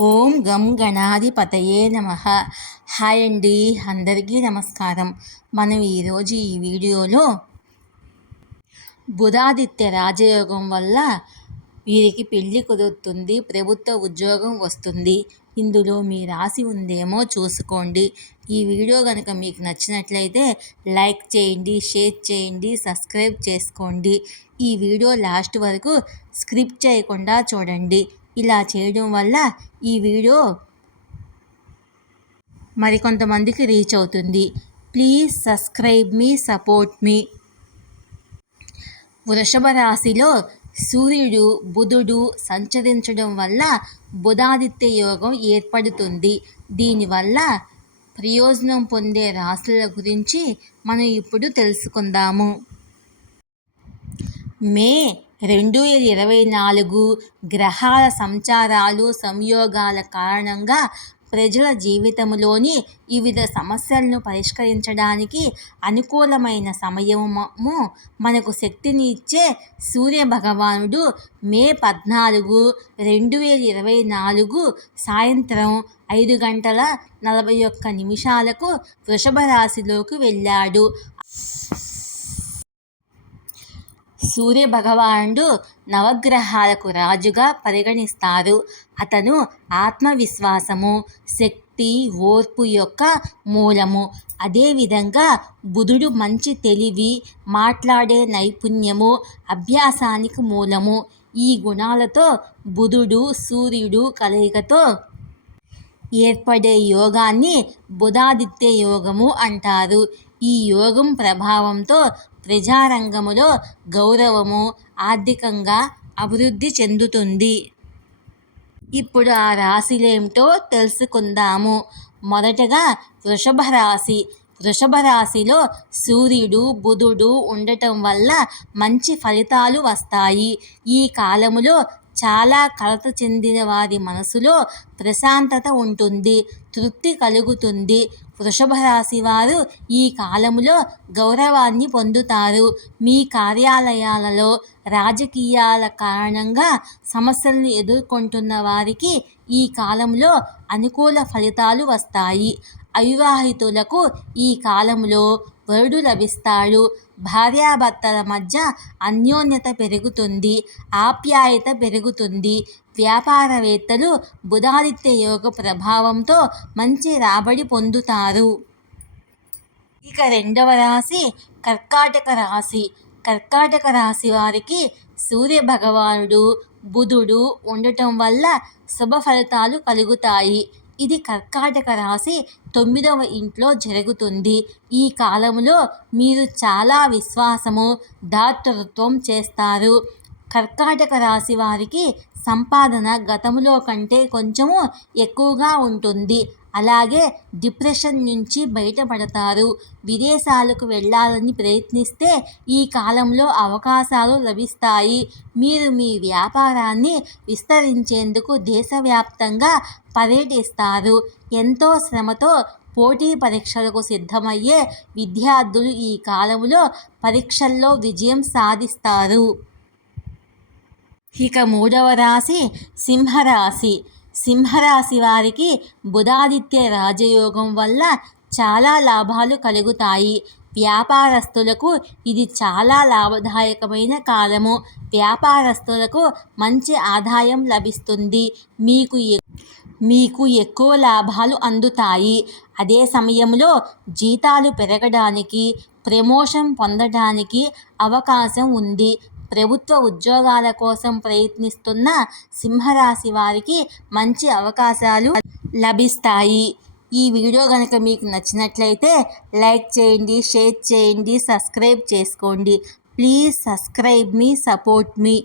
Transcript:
ఓం గం గణాధిపతయే నమః. హాయ్ అండి, అందరికీ నమస్కారం. మనం ఈరోజు ఈ వీడియోలో బుధాదిత్య రాజయోగం వల్ల వీరికి పెళ్లి కుదురుతుంది, ప్రభుత్వ ఉద్యోగం వస్తుంది. ఇందులో మీ రాశి ఉందేమో చూసుకోండి. ఈ వీడియో కనుక మీకు నచ్చినట్లయితే లైక్ చేయండి, షేర్ చేయండి, సబ్స్క్రైబ్ చేసుకోండి. ఈ వీడియో లాస్ట్ వరకు స్క్రిప్ట్ చేయకుండా చూడండి. ఇలా చేయడం వల్ల ఈ వీడియో మరికొంతమందికి రీచ్ అవుతుంది. ప్లీజ్ సబ్స్క్రైబ్ మీ, సపోర్ట్ మీ. వృషభ రాశిలో సూర్యుడు, బుధుడు సంచరించడం వల్ల బుధాదిత్య యోగం ఏర్పడుతుంది. దీనివల్ల ప్రయోజనం పొందే రాశుల గురించి మనం ఇప్పుడు తెలుసుకుందాము. మే 2024 గ్రహాల సంచారాలు, సంయోగాల కారణంగా ప్రజల జీవితంలోని వివిధ సమస్యలను పరిష్కరించడానికి అనుకూలమైన సమయము. మనకు శక్తిని ఇచ్చే సూర్యభగవానుడు మే 14, 2024 సాయంత్రం 5:41 వృషభ రాశిలోకి వెళ్ళాడు. సూర్యభగవానుడు నవగ్రహాలకు రాజుగా పరిగణిస్తారు. అతను ఆత్మవిశ్వాసము, శక్తి, ఓర్పు యొక్క మూలము. అదేవిధంగా బుధుడు మంచి తెలివి, మాట్లాడే నైపుణ్యము, అభ్యాసానికి మూలము. ఈ గుణాలతో బుధుడు, సూర్యుడు కలయికతో ఏర్పడే యోగాన్ని బుధాదిత్య యోగము అంటారు. ఈ యోగం ప్రభావంతో ప్రజారంగంలో గౌరవము, ఆర్థికంగా అభివృద్ధి చెందుతుంది. ఇప్పుడు ఆ రాశిలేమిటో తెలుసుకుందాము. మొదటగా వృషభ రాశి. వృషభ రాశిలో సూర్యుడు, బుధుడు ఉండటం వల్ల మంచి ఫలితాలు వస్తాయి. ఈ కాలములో చాలా కలత చెందిన వారి మనసులో ప్రశాంతత ఉంటుంది, తృప్తి కలుగుతుంది. వృషభ రాశి వారు ఈ కాలములో గౌరవాన్ని పొందుతారు. మీ కార్యాలయాలలో, రాజకీయాల కారణంగా సమస్యలను ఎదుర్కొంటున్న వారికి ఈ కాలంలో అనుకూల ఫలితాలు వస్తాయి. అవివాహితులకు ఈ కాలంలో వరుడు లభిస్తాడు. భార్యాభర్తల మధ్య అన్యోన్యత పెరుగుతుంది, ఆప్యాయత పెరుగుతుంది. వ్యాపారవేత్తలు బుధాదిత్య యోగ ప్రభావంతో మంచి రాబడి పొందుతారు. ఇక రెండవ రాశి కర్కాటక రాశి. కర్కాటక రాశి వారికి సూర్య భగవానుడు, బుధుడు ఉండటం వల్ల శుభ ఫలితాలు కలుగుతాయి. ఇది కర్కాటక రాశి 9వ ఇంట్లో జరుగుతుంది. ఈ కాలంలో మీరు చాలా విశ్వాసము, దాతృత్వం చేస్తారు. కర్కాటక రాశి వారికి సంపాదన గతంలో కంటే కొంచెము ఎక్కువగా ఉంటుంది. అలాగే డిప్రెషన్ నుంచి బయటపడతారు. విదేశాలకు వెళ్ళాలని ప్రయత్నిస్తే ఈ కాలంలో అవకాశాలు లభిస్తాయి. మీరు మీ వ్యాపారాన్ని విస్తరించేందుకు దేశవ్యాప్తంగా పర్యటిస్తారు. ఎంతో శ్రమతో పోటీ పరీక్షలకు సిద్ధమయ్యే విద్యార్థులు ఈ కాలంలో పరీక్షల్లో విజయం సాధిస్తారు. ఇక మూడవ రాశి సింహరాశి. సింహరాశి వారికి బుధాదిత్య రాజయోగం వల్ల చాలా లాభాలు కలుగుతాయి. వ్యాపారస్తులకు ఇది చాలా లాభదాయకమైన కాలము. వ్యాపారస్తులకు మంచి ఆదాయం లభిస్తుంది. మీకు ఎక్కువ లాభాలు అందుతాయి. అదే సమయంలో జీతాలు పెరగడానికి, ప్రమోషన్ పొందడానికి అవకాశం ఉంది. ప్రభుత్వ ఉద్యోగాల కోసం ప్రయత్నిస్తున్న సింహరాశి వారికి మంచి అవకాశాలు లభిస్తాయి. ఈ వీడియో కనుక మీకు నచ్చినట్లయితే లైక్ చేయండి, షేర్ చేయండి, సబ్స్క్రైబ్ చేసుకోండి. Please subscribe me, support me.